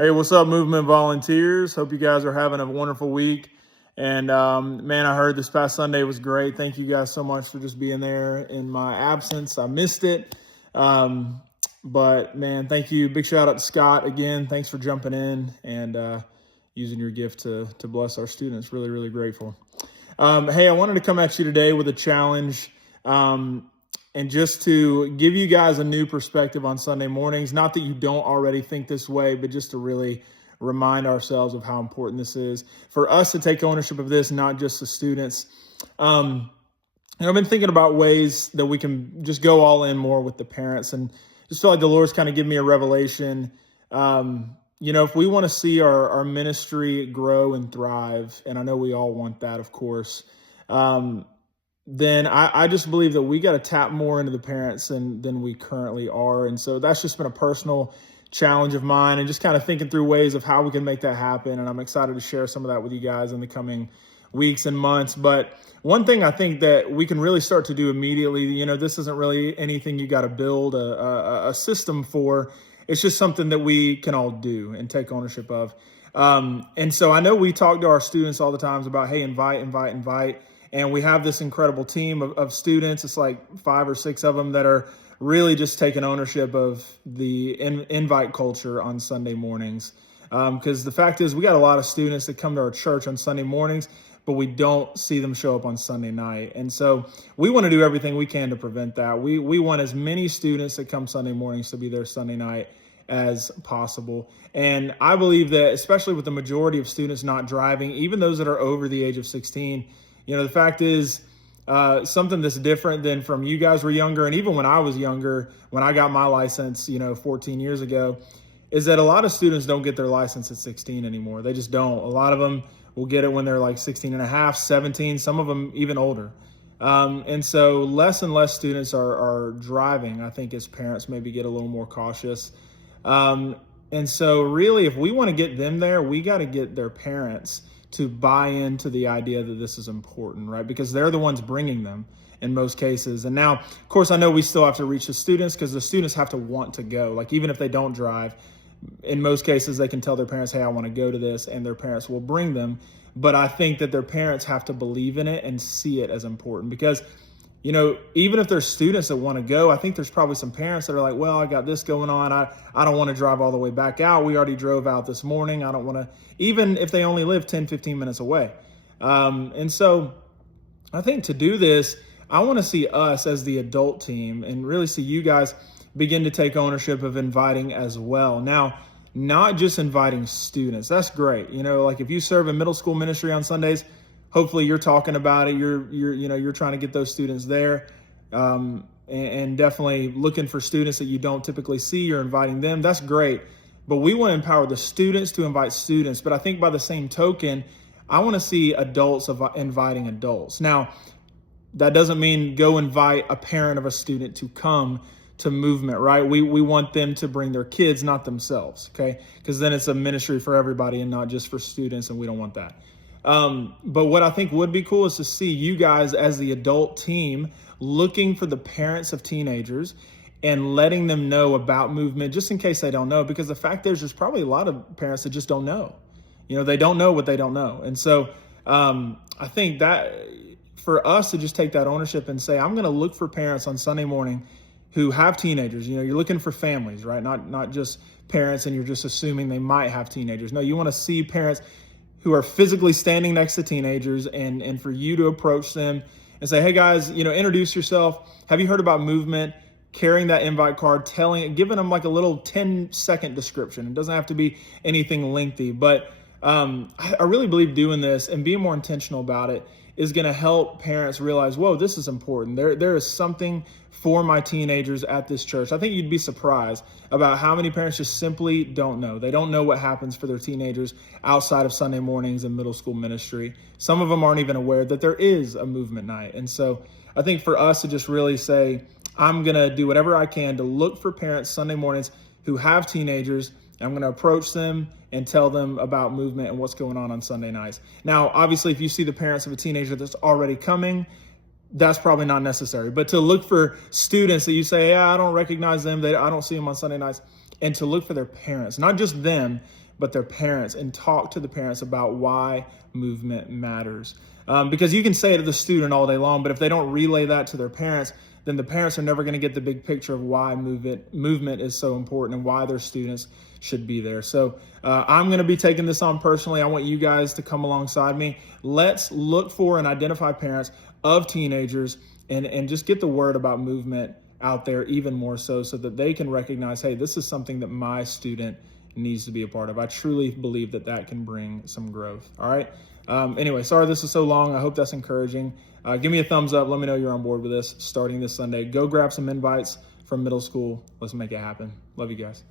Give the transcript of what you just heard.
Hey, what's up, Movement Volunteers? Hope you guys are having a wonderful week. And man, I heard this past Sunday was great. Thank you guys so much for just being there in my absence. I missed it. But man, thank you. Big shout out to Scott again. Thanks for jumping in and using your gift to bless our students. Really, really grateful. Hey, I wanted to come at you today with a challenge. And just to give you guys a new perspective on Sunday mornings, not that you don't already think this way, but just to really remind ourselves of how important this is for us to take ownership of this, not just the students. And I've been thinking about ways that we can just go all in more with the parents, and just feel like the Lord's kind of given me a revelation. If we want to see our ministry grow and thrive, and I know we all want that, of course, then I just believe that we got to tap more into the parents than we currently are. And so that's just been a personal challenge of mine, and just kind of thinking through ways of how we can make that happen. And I'm excited to share some of that with you guys in the coming weeks and months. But one thing I think that we can really start to do immediately, this isn't really anything you got to build a system for. It's just something that we can all do and take ownership of. And so I know we talk to our students all the times about, hey, invite. And we have this incredible team of students. It's like 5 or 6 of them that are really just taking ownership of the invite culture on Sunday mornings. Because the fact is, we got a lot of students that come to our church on Sunday mornings, but we don't see them show up on Sunday night. And so we want to do everything we can to prevent that. We want as many students that come Sunday mornings to be there Sunday night as possible. And I believe that, especially with the majority of students not driving, even those that are over the age of 16, the fact is, something that's different than from you guys were younger, and even when I was younger, when I got my license, 14 years ago, is that a lot of students don't get their license at 16 anymore. They just don't. A lot of them will get it when they're like 16 and a half, 17, some of them even older. And so less and less students are driving. I think as parents maybe get a little more cautious. And so really, if we want to get them there, we got to get their parents to buy into the idea that this is important, right? Because they're the ones bringing them in most cases. And now, of course, I know we still have to reach the students, because the students have to want to go. Like, even if they don't drive, in most cases, they can tell their parents, hey, I want to go to this, and their parents will bring them. But I think that their parents have to believe in it and see it as important, because even if there's students that want to go, I think there's probably some parents that are like, well, I got this going on. I don't want to drive all the way back out. We already drove out this morning. I don't want to, even if they only live 10, 15 minutes away. And so I think to do this, I want to see us as the adult team, and really see you guys begin to take ownership of inviting as well. Now, not just inviting students. That's great. Like if you serve in middle school ministry on Sundays, hopefully you're talking about it. You're trying to get those students there, and definitely looking for students that you don't typically see. You're inviting them. That's great. But we want to empower the students to invite students. But I think by the same token, I want to see adults inviting adults. Now, that doesn't mean go invite a parent of a student to come to movement, right? We want them to bring their kids, not themselves, okay? Because then it's a ministry for everybody and not just for students, and we don't want that. But what I think would be cool is to see you guys as the adult team looking for the parents of teenagers and letting them know about movement, just in case they don't know, because the fact is, there's probably a lot of parents that just don't know. They don't know what they don't know. And so I think that for us to just take that ownership and say, I'm going to look for parents on Sunday morning who have teenagers. You're looking for families, right? Not just parents and you're just assuming they might have teenagers. No, you want to see parents who are physically standing next to teenagers, and for you to approach them and say, hey guys, introduce yourself. Have you heard about movement? Carrying that invite card, giving them like a little 10-second description. It doesn't have to be anything lengthy, but I really believe doing this and being more intentional about it is going to help parents realize, whoa, this is important. There is something for my teenagers at this church. I think you'd be surprised about how many parents just simply don't know. They don't know what happens for their teenagers outside of Sunday mornings and middle school ministry. Some of them aren't even aware that there is a movement night. And so I think for us to just really say, I'm going to do whatever I can to look for parents Sunday mornings who have teenagers. I'm going to approach them and tell them about movement and what's going on Sunday nights. Now, obviously, if you see the parents of a teenager that's already coming, that's probably not necessary. But to look for students that you say, yeah, I don't recognize them, I don't see them on Sunday nights, and to look for their parents, not just them, but their parents, and talk to the parents about why movement matters. Because you can say it to the student all day long, but if they don't relay that to their parents, then the parents are never going to get the big picture of why movement is so important and why their students should be there. So I'm going to be taking this on personally. I want you guys to come alongside me. Let's look for and identify parents of teenagers and just get the word about movement out there even more so that they can recognize, hey, this is something that my student needs to be a part of. I truly believe that can bring some growth. All right. Anyway, sorry this is so long. I hope that's encouraging. Give me a thumbs up. Let me know you're on board with this starting this Sunday. Go grab some invites from middle school. Let's make it happen. Love you guys.